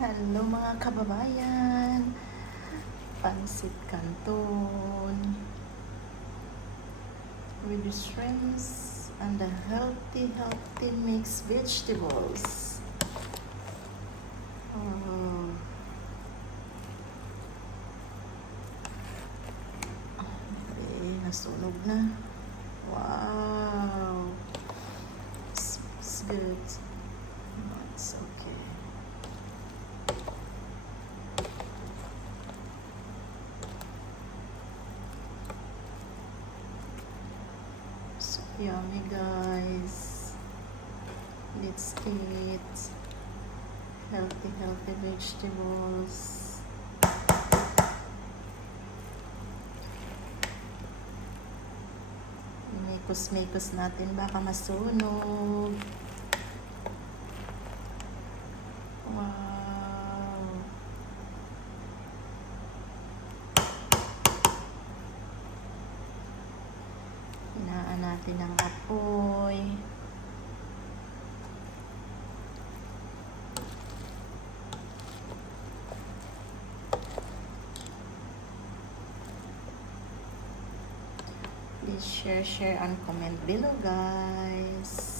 Hello mga kababayan, pansit canton with shrimps and the healthy mixed vegetables. Oh, okay, nasunog na. Wow, it's good. It's okay. So yummy, guys. Let's eat healthy vegetables. Mikos-mikos natin, baka masunog. Wow. Hinaan natin ang apoy. Please share and comment below, guys.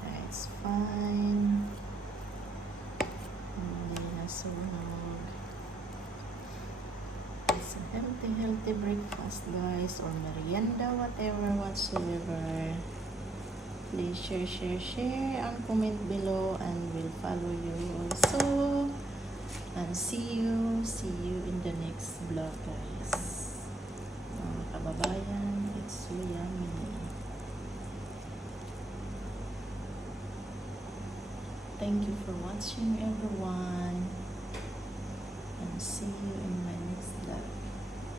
That's fine. Hindi nasunog. It's a healthy breakfast, guys, or merienda, whatsoever. Please share and comment below, and we'll follow you also. And see you in the next vlog, guys. Mga kababayan, it's so yummy. Thank you for watching, everyone, and see you in my next vlog.